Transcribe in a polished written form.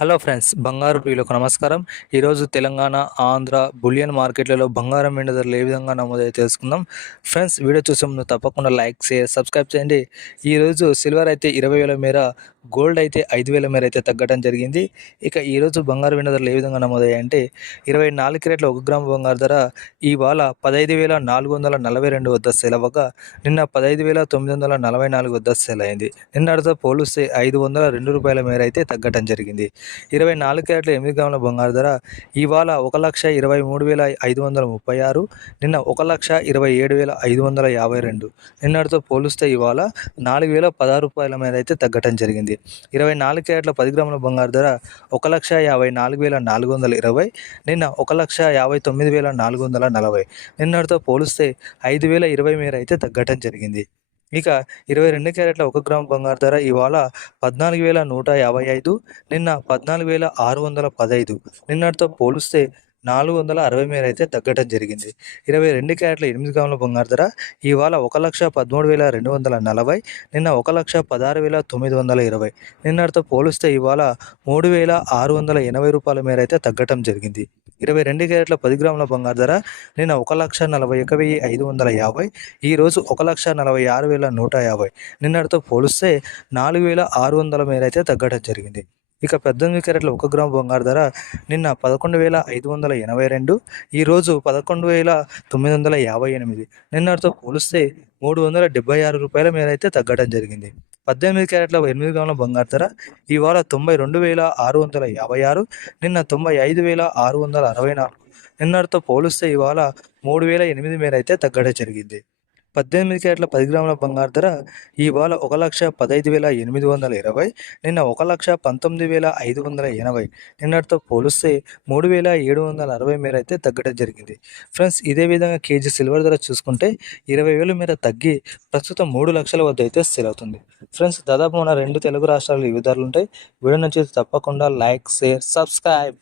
Hello friends, బంగారు ప్రియులకు నమస్కారం. ఈరోజు తెలంగాణ, ఆంధ్ర బులియన్ మార్కెట్లలో బంగారం వెండి ధరలు ఏ విధంగా నమోదయ్యాయో తెలుసుకుందాం. ఫ్రెండ్స్, వీడియో చూసే ముందు తప్పకుండా లైక్, షేర్, సబ్స్క్రైబ్ చేయండి. ఈరోజు సిల్వర్ అయితే 20,000 మేర, గోల్డ్ అయితే 5,000 మేర అయితే తగ్గడం జరిగింది. ఇక ఈరోజు బంగారు వెండి ధరలు ఏ విధంగా నమోదయ్యాయంటే 24 క్యారెట్ల 1 గ్రాము బంగారు ధర ఇవాళ 15,442 వద్ద సేల్ అవ్వగా నిన్న 15,944 వద్ద సేల్ అయింది. నిన్నటితో పోలిస్తే ₹502 మేర అయితే తగ్గడం జరిగింది. 24 క్యారెట్ల 8 గ్రాముల బంగారు ధర ఇవాళ 1,23,536, నిన్న 1,27,552. నిన్నటితో పోలిస్తే ఇవాళ ₹4,016 మేర అయితే తగ్గడం జరిగింది. 24 క్యారెట్ల 10 గ్రాముల బంగారు ధర 1,54,420, నిన్న 1,59,440. నిన్నటితో పోలిస్తే 5,020 మేర అయితే తగ్గడం జరిగింది. ఇక 22 క్యారెట్ల 1 గ్రాము బంగారు ధర ఇవాళ 14,155, నిన్న 14,615. నిన్నటితో పోలిస్తే 460 మేర అయితే తగ్గడం జరిగింది. 22 క్యారెట్ల 8 గ్రాముల బంగారు ధర ఇవాళ 1,13,240, నిన్న 1,16,920. నిన్నటితో పోలిస్తే ఇవాళ ₹3,680 మేర అయితే తగ్గడం జరిగింది. 22 క్యారెట్ల 10 గ్రాముల బంగారు ధర నిన్న 1,41,550, ఈరోజు 1,46,150. నిన్నటితో పోలిస్తే 4,600 మేర అయితే తగ్గడం జరిగింది. ఇక 18 క్యారెట్ల 1 గ్రాము బంగారు ధర నిన్న 11,582, ఈరోజు 11,958. నిన్నటితో పోలిస్తే ₹376 మేర అయితే తగ్గడం జరిగింది. 18 క్యారెట్ల 8 గ్రాముల బంగారు ధర ఇవాళ 92,656, నిన్న 95,664. నిన్నటితో పోలిస్తే ఇవాళ 3,008 మేర అయితే తగ్గడం జరిగింది. 18 క్యారెట్ల 10 గ్రాముల బంగారు ధర ఇవాళ 1,15,820, నిన్న 1,19,580. నిన్నటితో పోలిస్తే 3,760 మేర అయితే తగ్గడం జరిగింది. ఫ్రెండ్స్, ఇదే విధంగా కేజీ సిల్వర్ ధర చూసుకుంటే 20,000 మేర తగ్గి ప్రస్తుతం 3 లక్షల వద్ద అయితే సేల్ అవుతుంది. ఫ్రెండ్స్, దాదాపు మన 2 తెలుగు రాష్ట్రాలు ఇవి ధరలు ఉంటాయి. వీడియో నచ్చితే తప్పకుండా లైక్, షేర్, సబ్స్క్రైబ్.